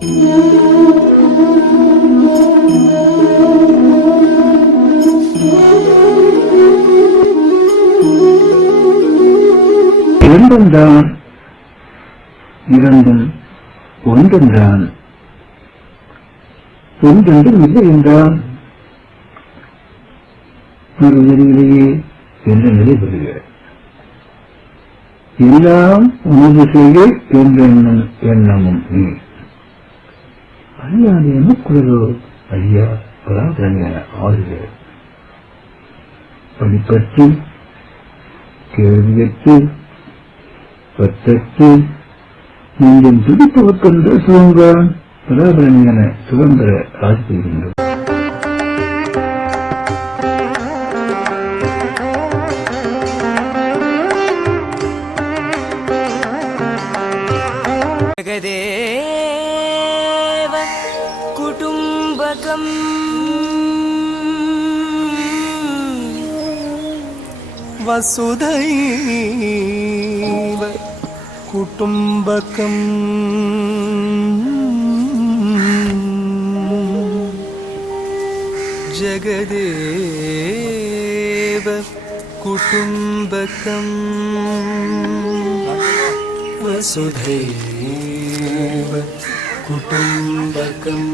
இரண்டும் இரண்டும் ஒன்றென்றான், ஒன்றென்றும் இல்லை என்றான். மறுநிலையிலேயே என்ற நிலை பெறுகிறார். எல்லாம் உணவு செய்ய என்ற எண்ணமும் நீ அழியாத எமக்குள்ளதோ ஐயா பராதரணியான ஆறுகிறார். படிப்பற்று கேள்வியற்று பற்றற்று நீங்கள் துடிப்பவர்கென்ற சுதந்திரம் பராதரணியான சுதந்திர ஆட்சி செய்கின்றது. ஜகதேவ குடும்பகம் வசுதைவ குடும்பகம் ஜகதேவ குடும்பகம் வசுதைவ குடும்பகம்.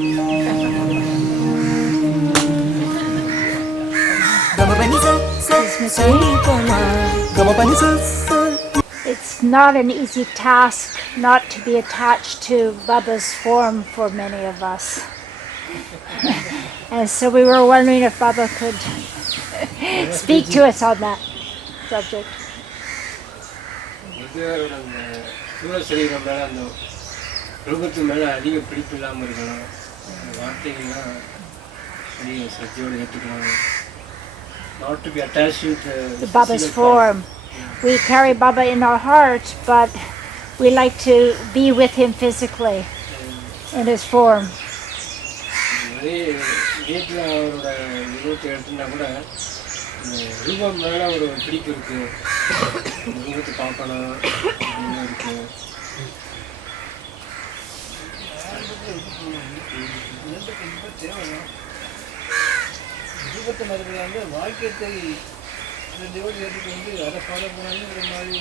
It's not an easy task not to be attached to Baba's form for many of us. And so we were wondering if Baba could speak to us on that subject. ரூபத்து மேலே அதிக பிடிப்பு இல்லாமல் இருக்கணும். வார்த்தைகள்லாம் அதிக சக்தியோடு ஏற்றுக்கணும். Not to be attached to the Baba's form. We carry Baba in our heart, but we like to be with him physically in his form. வீட்டில் அவரோட ரூபத்தை எடுத்துனா கூட ரூபம் மேலே ஒரு பிடிப்பு இருக்குது. ரூபத்தை பார்க்கணும் இருக்கு. ரூபத்தை மறுபடியும் வந்து வாக்கியத்தை தேவடி ஏற்றுக்கு வந்து அதை ஃபாலோ பண்ணாலுங்கிற மாதிரி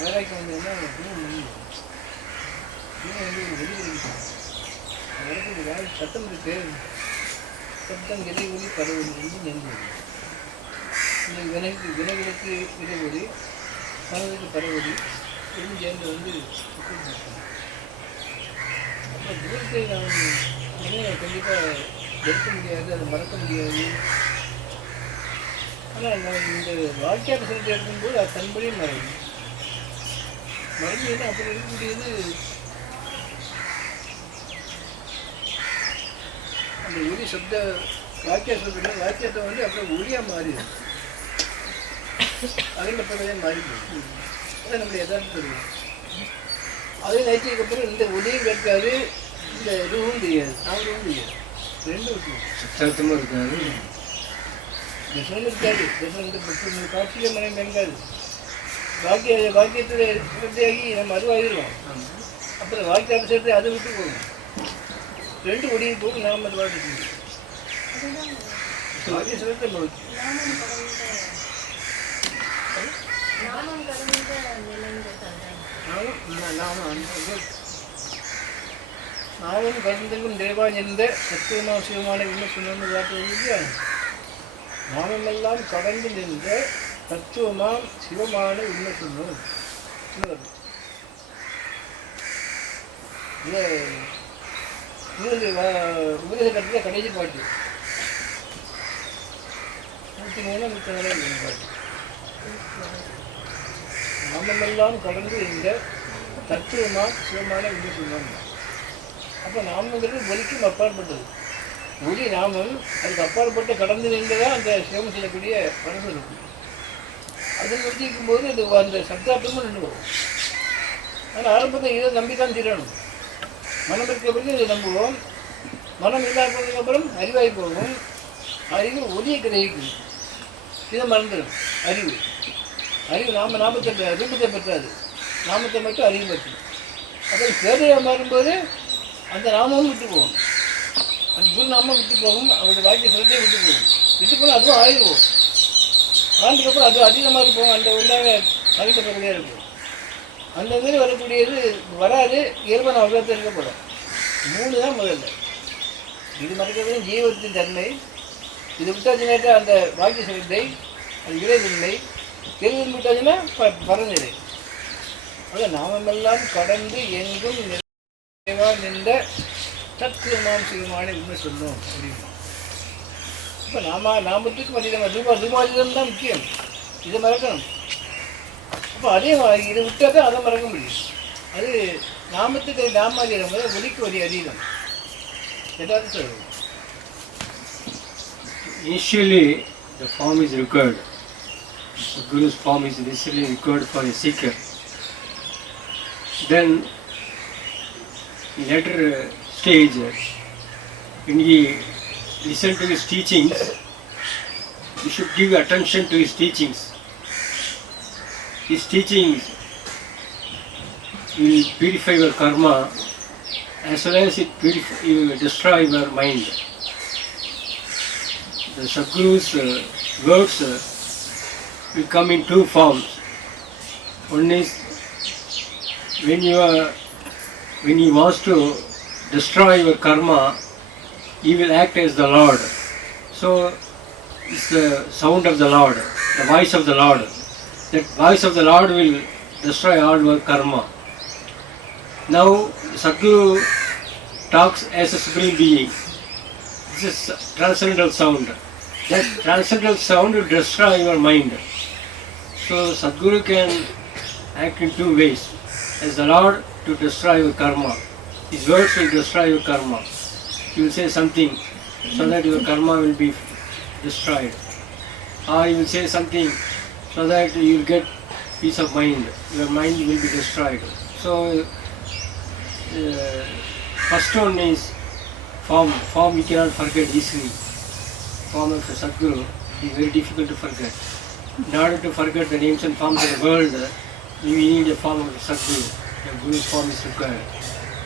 வேலைக்கு வந்தோம்னா வந்து வெளியே வாய் சத்தம் இருக்கு. சத்தம் இதை ஒளி பரவல் வந்து நெருங்குது. இந்த வினைகளுக்கு இடைவெளி பரவலுக்கு பரவலி இன்னும் சேர்ந்து வந்து அப்போ தூரத்தை நாம் கண்டிப்பாக எடுக்க முடியாது, அதை மறக்க முடியாது. ஆனால் நான் இந்த வாக்கியாத சேர்த்து எடுக்கும்போது அது தன்படியும் மறையும். மறைஞ்சுன்னா அப்படி இருக்கக்கூடியது அந்த ஒலி சப்த வாக்கிய சொல்கிற வாக்கியத்தை வந்து அப்புறம் ஒளியாக மாறிடும். அதில் பிறகு மாறிடும். அதை நம்மளுடைய எதாவது தெரியும். அதே நேற்றுக்கு அப்புறம் இந்த ஒலியும் கேட்காது, இந்த இதுவும் தெரியாது, சாப்பிடவும் தெரியாது. ரெண்டும் சத்தமாக இருக்காது, தர்சனம் இருக்காது. தர்சனம் இந்த காட்சியில மனம் வெங்காது. வாக்கியத்தில் ஆகி நம்ம அதுவாகிடுவோம். அப்புறம் வாக்கிய அபிஷேகத்தை அதை விட்டு போகும். ரெண்டு ஒடியை போகும். நாம் அது வாட்டி வாக்கிய சிலத்தை போகுது. நாமும் கலந்துக்கும் தேவா எந்த சத்தியமா சிவமான இன்னும் சொன்னு வார்த்தை இல்லையா? நாமெல்லாம் கடந்து நின்ற தத்துவமாம் சிவமான உண்மை சொன்னோம். உபதேசத்துல கடைசி பாட்டு 103 பாட்டு. நாமெல்லாம் கடந்து இந்த தத்துவமாம் சிவமான உண்மை சொன்னோம். அப்போ நாமங்கிறது ஒலிக்கும் அப்பாற்பட்டது. ஒலி நாமம் அதுக்கு அப்பாற்பட்டு கடந்து நின்றதான் அந்த சிவம் செய்யக்கூடிய மனசு இருக்கும். அதை முடிச்சிருக்கும் போது அது அந்த சப்தார்த்தமும் நின்று போகும். ஆனால் ஆரம்பத்தை இதை நம்பித்தான் தீரணும். மனம் இருக்க பிறகு இதை நம்புவோம். மனம் இல்லாததுக்கு அப்புறம் அறிவாகி போகும். அறிவு ஒலியை கிரகிக்கும். இதை மறந்துடும். அறிவு நாமத்தை ரூபத்தை பெற்றாது. நாமத்தை மட்டும் அறிவு பெற்றும். அப்போ பேரையாக மாறும்போது அந்த நாமமும் விட்டு போகும், அந்த குரு நாமம் விட்டு போகும், அவருடைய வாக்கிய சிரத்தையும் விட்டு போகும். விட்டு போனால் அதுவும் ஆயிடுவோம். ஆனதுக்கப்புறம் அது அதிகமாக இருக்கும், அந்த உள்ளாக அழுத்த பிறகு இருக்கும். அந்த மாதிரி வரக்கூடியது வராது, இயல்பான அவ்வளோத்தை இருக்கப்படும். 3 தான் முதல்ல. இது மறக்கிறது ஜீவத்தின் தன்மை. இது விட்டாச்சுனாக்கா அந்த வாக்கிய சிரத்தை, அது இறைத்தன்மை. தெரிந்து விட்டாச்சுன்னா பரநிலை. அதான் நாமெல்லாம் கடந்து எங்கும் நிறைவா நின்ற தத்துவமாம் சிவமான உண்மை சொன்னோம் அப்படின்னு. இப்போ நாமத்துக்கு மதியம் ரூபாதிதம் தான் முக்கியம். இதை மறக்கணும். அப்போ அதே மாதிரி இதை விட்டால் தான் அதை மறக்க முடியும். அது நாமத்துக்கு நாமாதீனம் போது ஒலிக்கு ஒரு அதீதம். ஏதாவது சொல்லுவோம். Initially, the form is required. The Guru's form is initially required for a seeker. Then, later stage, when we listen to his teachings, we should give attention to his teachings. His teachings will purify your karma as well as it will destroy your mind. The Sadguru's words will come in 2 forms. One is when he wants to destroy your karma, he will act as the Lord. So it's the sound of the Lord, the voice of the Lord. That voice of the Lord will destroy all your karma. Now Sadguru talks as a supreme being. This is transcendental sound. That transcendental sound will destroy your mind. So Sadguru can act in 2 ways. As the Lord to destroy your karma. His words will destroy your karma. He will say something so that your karma will be destroyed. Or he will say something so that you will get peace of mind. Your mind will be destroyed. So first one is form. Form we cannot forget easily. Form of Sadguru is very difficult to forget. In order to forget the names and forms of the world, we need a form of Sadguru. The Guru's form is required.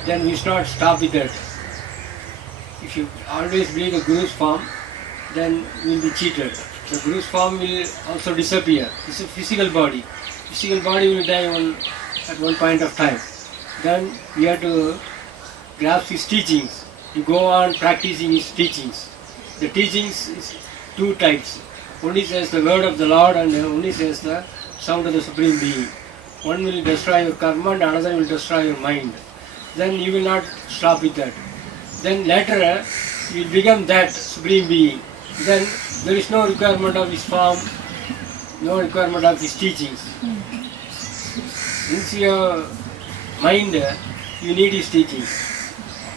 Then we should not stop with that. If you always believe the Guru's form, then you will be cheated. The Guru's form will also disappear. It's a physical body. Physical body will die at one point of time. Then we have to grasp his teachings. You go on practicing his teachings. The teachings is 2 types. One is as the word of the Lord and one is as the sound of the Supreme Being. One will destroy your karma and another will destroy your mind. Then you will not stop with that. Then later you will become that Supreme Being. Then there is no requirement of his form, no requirement of his teachings. Since your mind, you need his teachings.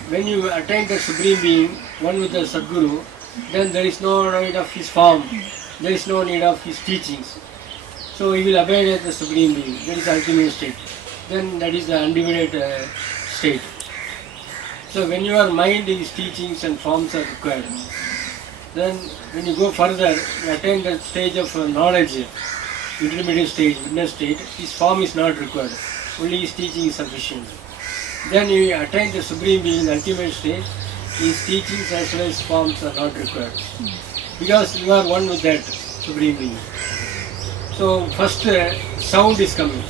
When you attain the Supreme Being, one with the Sadguru, then there is no need of his form, there is no need of his teachings. So he will abide as the Supreme Being. That is the ultimate state. Then that is the undivided state. So when your mind, his teachings and forms are required. Then when you go further, you attain that stage of knowledge, intermediate stage, witness state, his form is not required. Only his teaching is sufficient. Then you attain the Supreme Being, the ultimate stage, his teachings as well as forms are not required. Because you are one with that Supreme Being. So first sound is coming.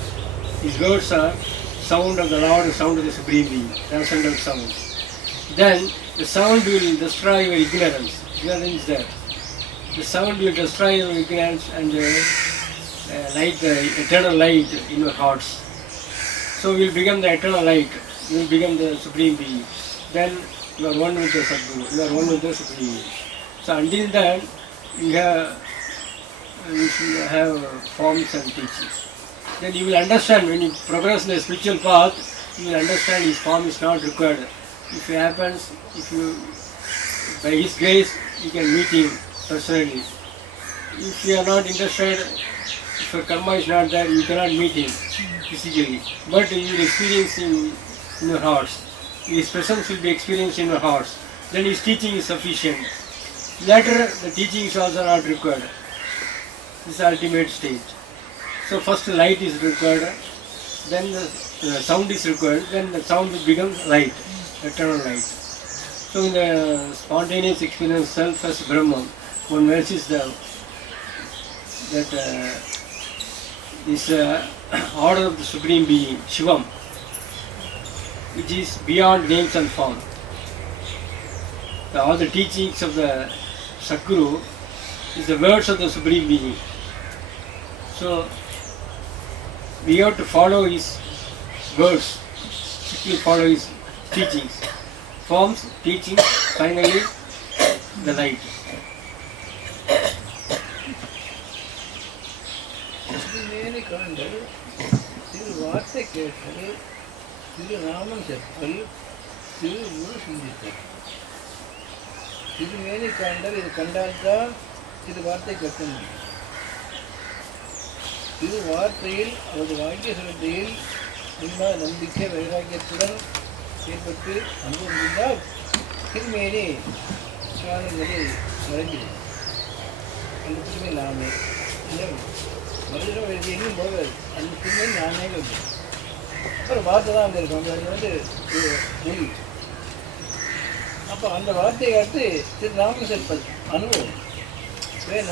His words are sound of the Lord, sound of the Supreme Being, transcendental sound. Then the sound will destroy your ignorance. Ignorance there. The sound will destroy your ignorance and light, the eternal light in your hearts. So you will become the eternal light. You will become the Supreme Being. Then you are one with the Sadguru. You are one with the Supreme Being. So until then, you should have forms and teachings. Then you will understand when you progress in the spiritual path, you will understand his form is not required. If it happens, by his grace, you can meet him personally. If you are not interested, if your karma is not there, you cannot meet him physically. But you will experience him in your hearts. His presence will be experienced in your hearts. Then his teaching is sufficient. Later, the teaching is also not required. This is the ultimate stage. So first light is required, then the sound is required, then the sound will become light. eternal light. So in the spontaneous experience self as Brahman, one verses that this order of the Supreme Being, Shivam, which is beyond names and form. All the teachings of the Sadguru is the words of the Supreme Being. So we have to follow his words, strictly follow his teachings. Forms, teachings, finally the light. திருமேனி காண்டல், திரு வார்த்தை கேட்டல், திரு நாமம் செப்பல், திரு உரு சிந்தித்தல். திருமேனி காண்டல், இது கண்டால்தான் திரு வார்த்தை கேட்க முடியும். திரு வார்த்தையில் அவரது வாக்கிய சிரத்தையில் உண்மை நம்பிக்கை வைராக்கியத்துடன் ஏற்பட்டு அன்பு முடிந்தால் திருமேனி காணுங்கிறது மறைஞ்சிடும். அந்த திருமே நாமே மறுபடியும் எங்கேயும் போகாது. அந்த திருமே நானே வந்து அப்புறம் வார்த்தை தான் அங்கே இருக்கும். அது ஒலி. அப்போ அந்த வார்த்தையை அடுத்து திரு நாம செல்பது அனுபவம்.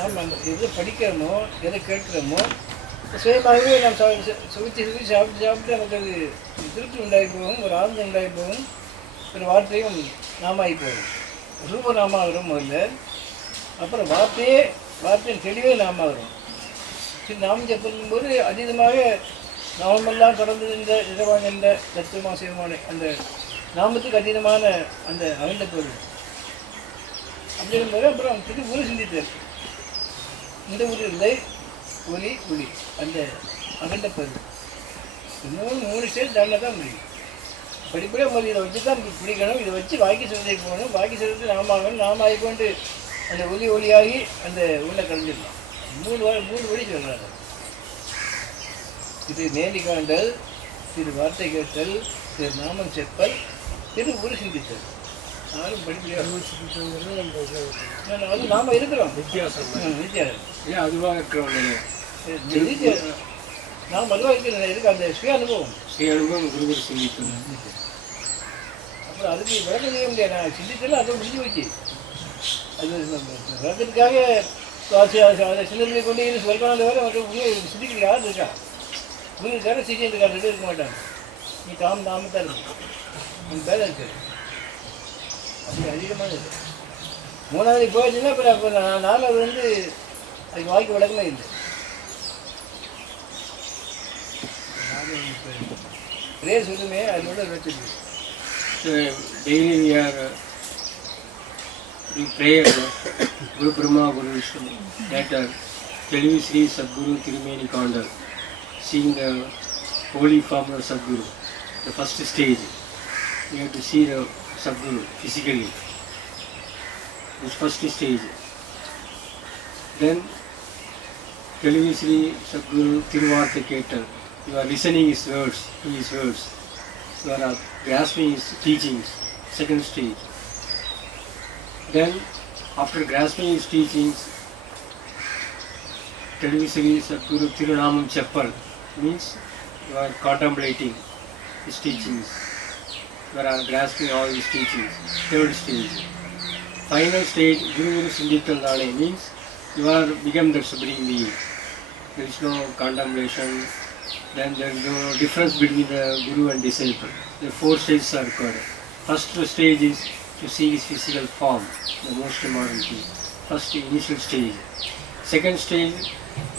நாம் நம்ம எதை படிக்கிறோமோ எதை கேட்கிறோமோ சுயமாகவே நாம் சுவிச்சு சாப்பிட்டு நமக்கு அது திருப்தி உண்டாகி போகும், ஒரு ஆனந்தம் உண்டாகி போகும், ஒரு வார்த்தையும் நாமாகி போகும். ரூப நாமாகிறோம் முதல்ல, அப்புறம் வார்த்தையின் தெளிவே நாமாகிறோம். சரி, நாமம் சொல்லும்போது அதீதமாக நாமெல்லாம் கடந்து இந்த இரவான் என்ற தத்துவமாக செய்யமான அந்த நாமத்துக்கு அதீதமான அந்த அகண்ட பொருள் அப்படிங்கும்போது அப்புறம் திரு உரு சிந்தித்தல். இந்த உரு இல்லை, ஒலி ஒளி, அந்த அகண்ட பொருள். மூணு ஸ்டேஜ் தாண்டா தான் முடியும். படிப்படியாக முதல்ல இதை வச்சு தான் பிடிக்கணும். இதை வச்சு வாக்கி சிறந்தைக்கு போகணும். வாக்கி சிறந்து நாமாகணும். நாமாகி கொண்டு அந்த ஒலியாகி அந்த உள்ளே கலைஞ்சிடலாம். மூணு வழி சொல்கிறாங்க. திரு நேரி காண்டல், திரு வார்த்தை கேட்டல், திரு நாமம் செப்பல், திரு உரு சிந்தித்தல். நானும் படிப்படியாக அது நாம இருக்கிறோம். வித்தியாசம் அதுவாக இருக்கிறோம். நாம் அதுவாக இருக்கு அந்த சுய அனுபவம். குரு சிந்தித்தல். அப்புறம் அதுக்கு விளக்கம் செய்ய முடியாது. நான் சிந்தித்தல அதை முடிஞ்சு வச்சு அது விளக்கத்துக்காக அதை சிந்தனை கொண்டு சொல்கிறாங்க. வேறு அவர்கள் சிந்திக்கிற யார் இருக்கா? உங்களுக்கு வேறு சிந்திக்காக இருக்க மாட்டாங்க. நீ நாமத்தான் இருக்கும். உன் பேர் இருக்கு. அப்படி அதிகமாக இருக்குது. மூணாவது போயிடுச்சுன்னா அப்புறம் அப்போ நாலாவது வந்து அதுக்கு வாய்க்கு விளக்கமே இல்லை. பிரேயர் சொல்லுமே அதோட வச்சுருக்கு. Daily we are doing prayer, Guru Brahma, Guru Vishnu, later Thuli Sri Sadguru Tirumeni Kandal, seeing the holy form of Sadguru, the first stage. We have to see the Sadguru physically, this first stage. Then Thuli Sri Sadguru Tiruvartha Ketal, you are listening his words, to his words. You are grasping his teachings, second stage. Then, after grasping his teachings, Thuli Sri Sadguru Tirunamam Cheppal means you are contemplating his teachings. You are grasping all his teachings. Third stage. Final stage, Guru Sindhittal means you are become the Supreme Being. There is no contemplation. Then there is no difference between the Guru and disciple. The four stages are required. First stage is to see his physical form, the most important thing. First initial stage. Second stage,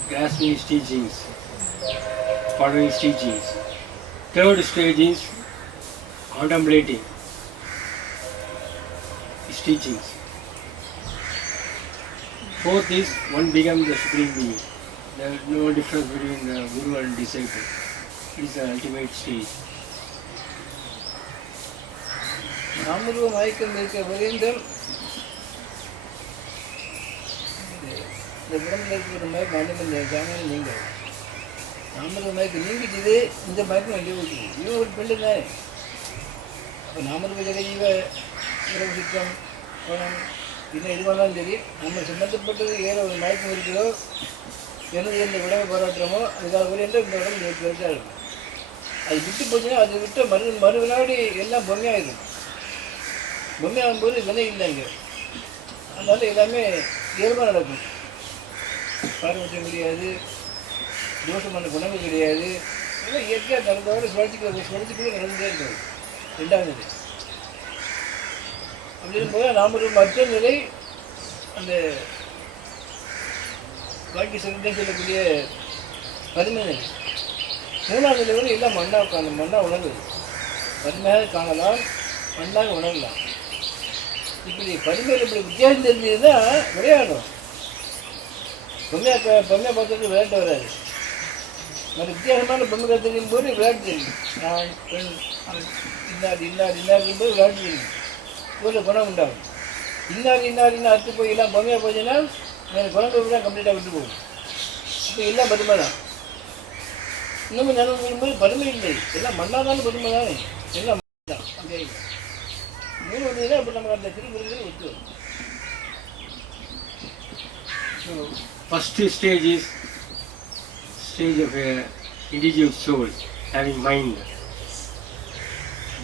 grasping his teachings, following his teachings. Third stage is contemplating his teachings. Fourth is one becomes the Supreme Being. There is no difference between the Guru and disciple. It is the ultimate stage. நாமருவ மயக்கம் இருக்க வரைந்தும் இந்த உடம்புல இருக்கிற மயக்கம் அனுமதி ஜாமீன் நீங்கள் நாமருவ மயக்கம் நீங்கிட்டது. இந்த மயக்கம் வெளியே விட்டுது. இவன் ஒரு பெண்ணு தானே. அப்போ நாமருவ ஜெகஜீவ உறவு சித்தம் பணம் இன்னும் எதுவானாலும் சரி, நம்ம சம்பந்தப்பட்டது ஏதோ ஒரு மயக்கம் இருக்குதோ, எனது எந்த உடம்பை போராட்டுறோமோ அதுக்காக ஒரு எந்த இந்த உடம்பு பெருசாக இருக்கும். அது விட்டு போச்சுன்னா அது விட்டு மறு வினாடி எல்லாம் பொம்மையாகிடும். பொம்மையாகும்போது வினை இல்லைங்க. அதனால எல்லாமே இயல்பாக நடக்கும். பாரபட்சம் கிடையாது, தோஷமான குணங்கள் கிடையாது. இதெல்லாம் இயற்கையாக நடந்தவரை சுழற்சிக்குள்ளே நடந்துகிட்டே இருக்காது. ரெண்டாவது நிலை அப்படி இருக்கும்போது நாம் ஒரு மற்ற நிலை அந்த பாக்கி சொல்லக்கூடிய பதுமை நிலை. மூணாவது நிலை வந்து எல்லாம் மண்ணாக உணர்வு. பதுமையாக காணலாம், மண்ணாக உணரலாம். இப்படி பதுமையில் இப்படி வித்தியாசம் தெரிஞ்சதுன்னா விளையாடும். பொம்மையை பார்த்துட்டு விளையாட்டு வராது. மற்ற வித்தியாசமான பொம்மை கற்றுக்கும் போது விளையாட்டு தெரியும். நான் பெண் இன்னார் போது விளையாட்டு தெரியும். ஒரு குணம் உண்டாகும். இன்னார் அறுத்து போய் எல்லாம் பொம்மையாக போச்சுன்னா எனக்கு குணங்கள் தான் கம்ப்ளீட்டாக விட்டு போகும். இப்போ எல்லாம் பதுமை தான். இன்னமும் நினைவு போது பதுமை இல்லை, எல்லாம் மண்ணாதான பதுமை தானே, எல்லாம் தான். அப்படி மூணு வந்ததுன்னா இப்போ நமக்கு அந்த திருக்குறள் ஒத்து வரும். So, first stage is stage of a individual soul having mind.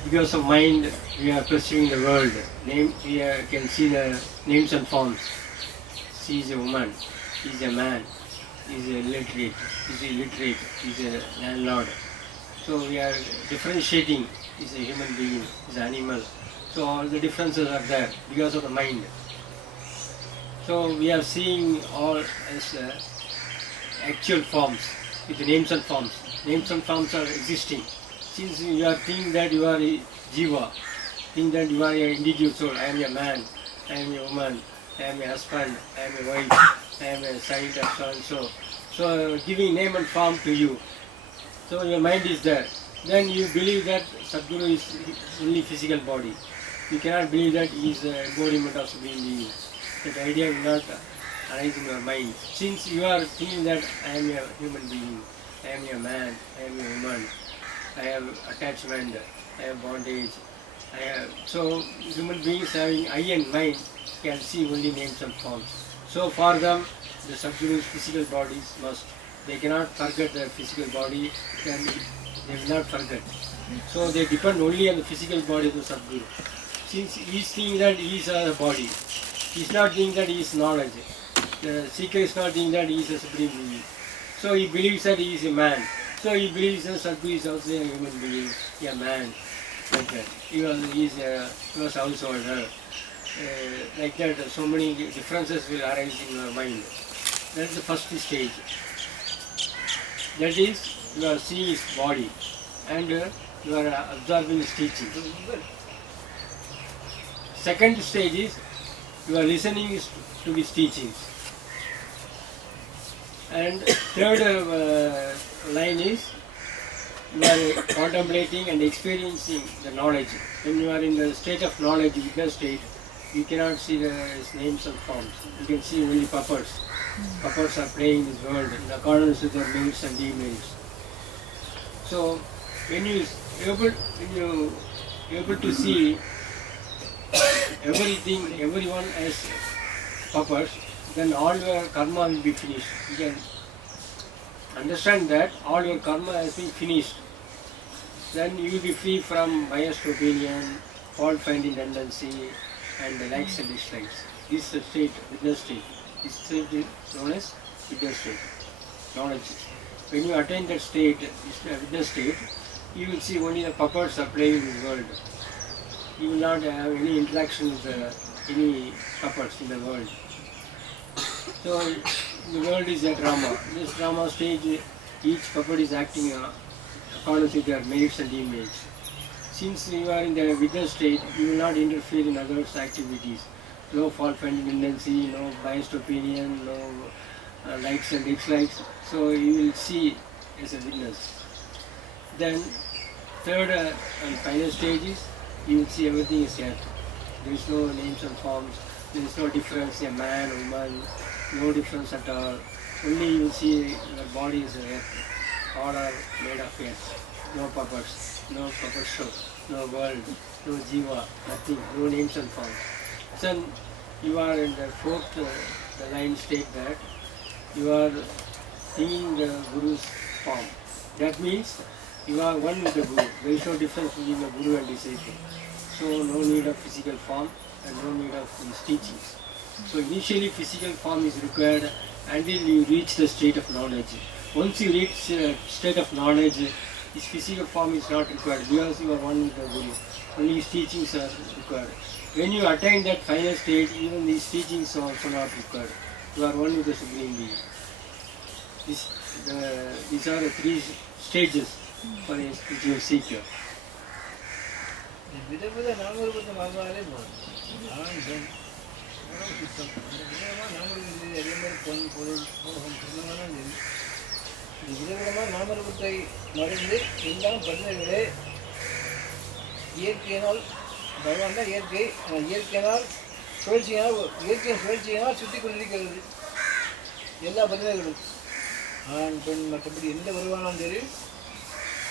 Because of mind, we are perceiving the world. We can see the names and forms. She is a woman, he is a man, he is a illiterate, he is illiterate, he is a landlord. So we are differentiating. He is a human being, he is an animal. So all the differences are there because of the mind. So we are seeing all as actual forms with names and forms. Names and forms are existing. Since you are thinking that you are a jiva, think that you are an individual soul. I am a man, I am a woman, I am a husband, I am a wife, I am a child of so and so. So giving name and form to you. So your mind is there. Then you believe that Sadguru is only physical body. You cannot believe that he is the embodiment of Supreme Being. That idea will not arise in your mind. Since you are thinking that I am a human being, I am a man, I am a woman, I have attachment, I have bondage, so human beings having eye and mind can see only names and forms. So for them, the Sadguru's physical bodies must. They cannot forget their physical body, and they will not forget. So they depend only on the physical body of the Sadguru. Since he is thinking that he is a body, he is not thinking that he is knowledge. The seeker is not thinking that he is a supreme being. So he believes that he is a man. So he believes that Sadguru is also a human being, a man, like that. He was householder. Like that, so many differences will arise in your mind. That is the first stage. That is, you are seeing his body and you are absorbing his teaching. Second stage is, you are listening to his teachings. And third line is, you are contemplating and experiencing the knowledge. When you are in the state of knowledge, witness state, you cannot see the names and forms. You can see only puppets. Puppets are playing this world in accordance with their merits and demerits. So when you able to see everything, everyone as puppets, then all your karma will be finished. You can understand that all your karma has been finished. Then you will be free from biased opinion, fault-finding tendency, and the likes and dislikes. This is the state, witness state. This state is known as witness state, knowledge. When you attain that state, witness state, you will see only the puppets are playing in the world. You will not have any interaction with any puppets in the world. So the world is a drama. This drama stage, each puppet is acting according to their merits and demerits. Since you are in the witness state, you will not interfere in others' activities. No fault-finding tendency, no biased opinion, no likes and dislikes. So you will see as a witness. Then third and final stage is, you will see everything is earth. There is no names and forms. There is no difference, a man, woman, no difference at all. Only you will see the body is earth. All are made of earth. No puppets, no puppet show, no world, no jiva, nothing, no names and forms. Then you are in the fourth the line state that you are seeing the Guru's form. That means you are one with the Guru. There is no difference between the Guru and disciple. So no need of physical form and no need of these teachings. So initially physical form is required until you reach the state of knowledge. Once you reach state of knowledge, this physical form is not required because you are one with the Guru. Only his teachings are required. When you attain that final stage, even these teachings are also not required. You are one with the Supreme Being. These are the three stages for a spiritual seeker. விதவித நாமரூபத்தை மாறினாலே போதும். ஆண் பெண் உணவு சுத்தம் அந்த விதமாக நாமரூபம் சரி, அதே மாதிரி பொன் பொருள் மோகம் சொந்தமான சரி, இந்த விதவிதமாக நாமரூபத்தை மறைந்து எல்லாம் பரிந்துரைகளே இயற்கையினால் பகவான் தான் இயற்கை. இயற்கையினால் இயற்கையின் சுழற்சியினால் சுற்றி கொண்டிருக்கிறது எல்லா பரிந்துரைகளும். ஆண் பெண் மற்றபடி எந்த வருவானாலும் சரி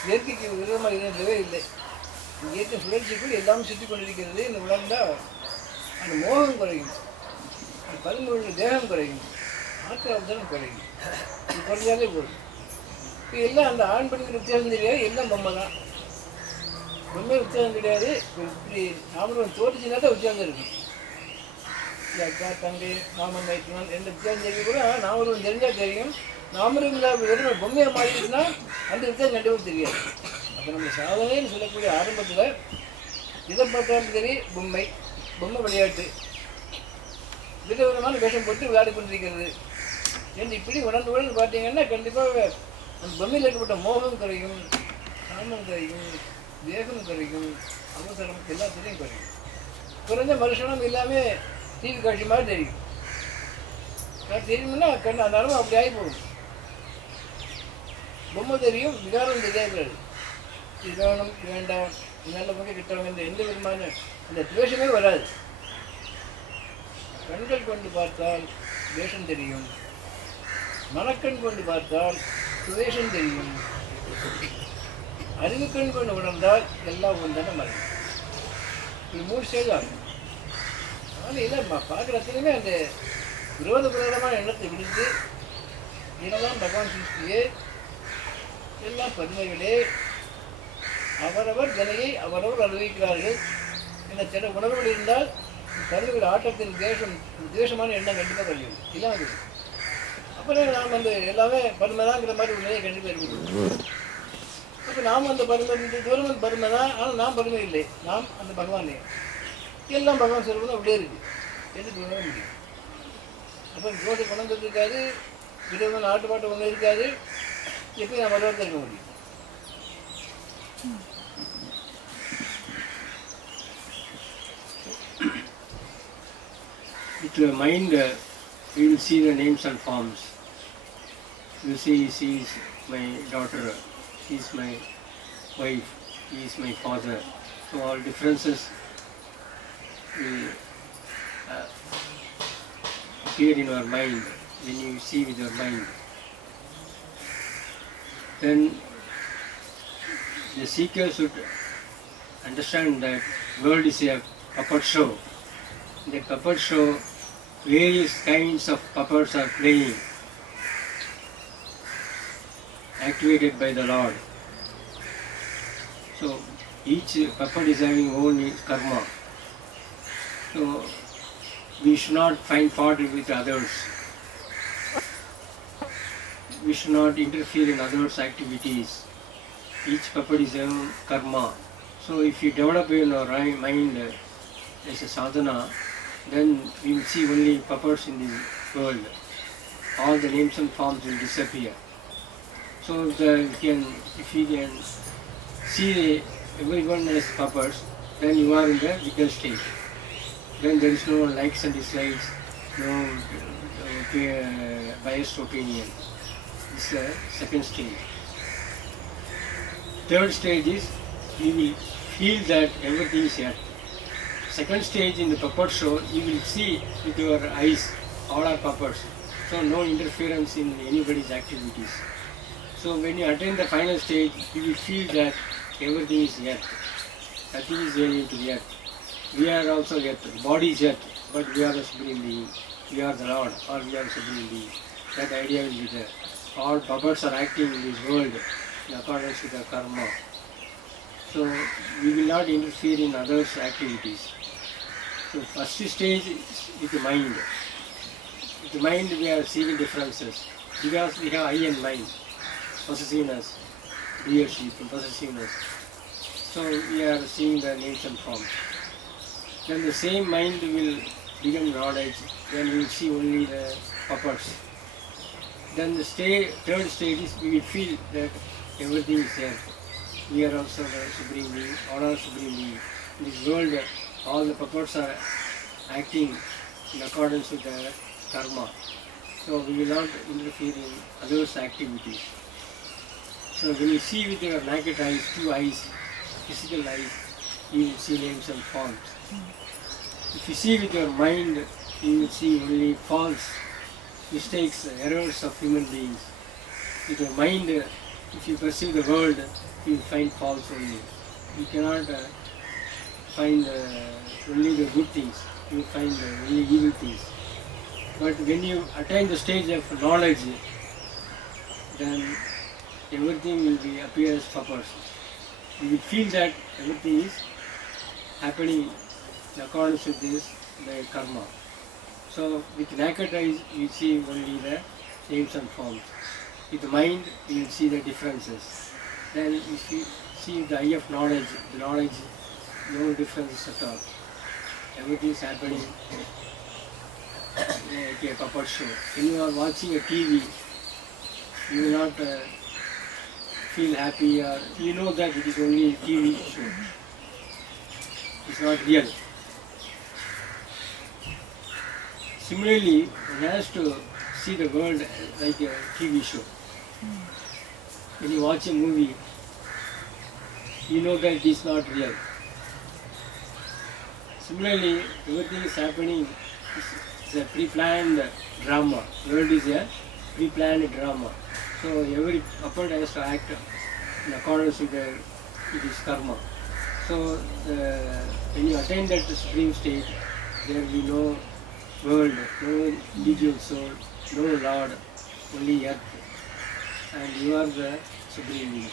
இயற்கைக்கு விரோதமாக இருந்ததே இல்லை. இயற்கை சுழற்சிக்குள் எல்லாம் சுற்றி கொண்டிருக்கிறது. இந்த உணர்ந்தால் அந்த மோகம் குறையும், அந்த பரிந்துள்ள தேகம் குறையும், ஆத்திராவதானம் குறையும். இது குறைஞ்சாலே போதும். இப்போ எல்லாம் அந்த ஆண் பெண்ணுக்கு வித்தியாசம் தெரியாது, எல்லாம் பொம்மை தான். பொம்மை வித்தியாசம் கிடையாது. இப்படி நாமளும் தோற்றுச்சுன்னா தான் வித்தியாசம் இருக்கும். அக்கா தங்கை மாமன் மைத்துனான் எந்த வித்தியாசம் தெரிய கூட நாமளும் தெரிஞ்சால் தெரியும். நாமளும் வெறும் பொம்மையாக மாறிடுச்சுன்னா அந்த வித்தியாசம் கண்டிப்பாக தெரியாது. அப்போ நம்ம சாதனைன்னு சொல்லக்கூடிய ஆரம்பத்தில் இதை பார்த்தாலும் சரி பொம்மை விளையாட்டு விதவிதமான வேஷம் போட்டு விளையாடி கொண்டிருக்கிறது என்று இப்படி உணர்ந்து பார்த்தீங்கன்னா கண்டிப்பாக அந்த பொம்மையில் ஏற்பட்ட மோகம் குறையும், காமம் குறையும், வேகம் குறையும், அவசரம் எல்லாத்துலேயும் குறையும். குறைஞ்ச மனுஷனும் எல்லாமே டிவி காட்சி மாதிரி தெரியும். தெரியும்னா கண் அந்த அளவு அப்படி ஆகி போகும். பொம்மை தெரியும், விகாரம் தெரியாது. இது வேணும் இது வேண்டாம், நல்ல பக்கம் கிட்டவங்க இந்த எந்த விதமான அந்த துவேஷமே வராது. கண்கள் கொண்டு பார்த்தால் துவேஷம் தெரியும், மனக்கண் கொண்டு பார்த்தால் துவேஷம் தெரியும், அறிவுக்கண் கொண்டு உணர்ந்தால் எல்லாம் ஒன்றான மறையும். இது 3 ஸ்டேஜ் ஆகும். அதனால் இல்லை பார்க்குறதுலையுமே அந்த விரோதபூர்வமான எண்ணத்தை விடுத்து எல்லாம் பகவான் சிருஷ்டியே எல்லாம் பதுமைகளே அவரவர் ஜனையை அவரவர் அனுபவிக்கிறார்கள் என்ற சில உணர்வுகள் இருந்தால் கருதுகள் ஆட்டத்தின் துவேஷமான எண்ணம் கண்டிப்பாக கழியும் இல்லாமல் இருக்குது. அப்புறம் நாம் வந்து எல்லாமே பருமை தான்ங்கிற மாதிரி ஒரு நிலையை கண்டிப்பாக இருக்குது. அப்போ நாம் அந்த பருமை தூரம் பருமை தான், ஆனால் நாம் பருமை இல்லை, நாம் அந்த பகவானே எல்லாம் பகவான் சொல்வது அப்படியே இருக்குது என்று உணர முடியும். அப்போ தோசை குணம் இருக்காது, விதமான ஆட்டு பாட்டு ஒன்றும் இருக்காது, எப்படி நாம் வரவாக இருக்க முடியும்? With your mind, you will see the names and forms. You see, she is my daughter, she is my wife, he is my father. So all differences will appear in your mind when you see with your mind. Then the seeker should understand that world is a puppet show. In the puppet show, various kinds of puppets are playing, activated by the Lord. So each puppet is having own karma. So we should not find fault with others. We should not interfere in others' activities. Each puppet is having karma. So if you develop in your mind as a sadhana, then we will see only puppets in this world. All the names and forms will disappear. So if you can see everyone as puppets, then you are in the bigger stage. Then there is no likes and dislikes, no biased opinion. This is the second stage. Third stage is you will feel that everything is earth. Second stage in the puppet show, you will see with your eyes all are puppets. So no interference in anybody's activities. So when you attain the final stage, you will feel that everything is earth. Nothing is really to the earth. We are also earth. The body is earth, but we are the Supreme Being. We are the Lord, or we are the Supreme Being. That idea will be there. All puppets are acting in this world in accordance with the karma. So we will not interfere in others' activities. So first stage is with the mind. With the mind we are seeing differences because we have eye and mind, possessiveness, leadership, possessiveness. So we are seeing the names and forms. Then the same mind will become knowledge. Then we will see only the puppets. Then the third stage is we will feel that everything is there. We are also the Supreme Being, all are Supreme Being. In this world, all the puppets are acting in accordance with their karma. So we will not interfere in others' activities. So when you see with your naked eyes, two eyes, physical eyes, you will see names and forms. If you see with your mind, you will see only false mistakes, errors of human beings. With your mind, if you perceive the world, you will find false only. You cannot find only the good things. You will find only evil things. But when you attain the stage of knowledge, then everything will be appear as puppets. You will feel that everything is happening in accordance with this, the karma. So with naked eyes, you see only the names and forms. With the mind, you will see the differences. Then if you see the eye of knowledge, the knowledge, no differences at all. Everything is happening like a puppet show. When you are watching a TV, you will not feel happy, or you know that it is only a TV show. It's not real. Similarly, one has to see the world like a TV show. When you watch a movie, you know that it is not real. Similarly, everything is happening, it's a pre-planned drama. The world is a pre-planned drama. So every puppet has to act in accordance with it is karma. So when you attain that supreme state, there will be no world, no individual soul, no Lord, only earth. And you are the supreme being.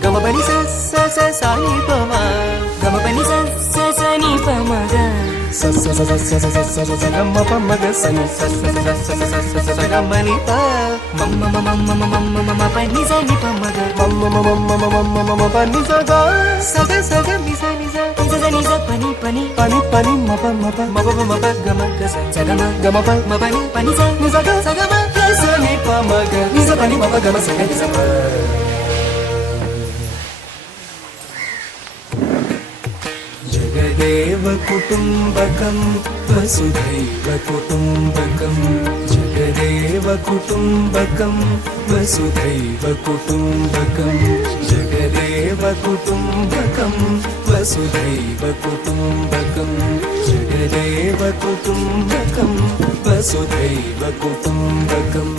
Gama pani sa sa sa sa ni pa ma. Gama pani sa sa sa ni pa ma ga. Sa sa sa sa sa sa sa sa gama pa ma ga sa ni sa sa sa sa sa sa sa gama ni pa. Mama mama mama mama mama pani sa ni pa ma ga. Mama mama mama mama mama pani sa ga. Sa ga mi sa ni sa. Ni sa pani pani pani pani ma pa gama ga sa gama pa ma pani pani sa ni sa ga ma sa ni pa ma ga. Ni sa pani ma pa gama sa ga ni sa pa. Jagdev कुटुम्बकं वसुधैव कुटुम्बकं जगदेव कुटुम्बकं वसुधैव कुटुम्बकं जगदेव कुटुम्बकं वसुधैव कुटुम्बकं जगदेव कुटुम्बकं वसुधैव कुटुम्बकम्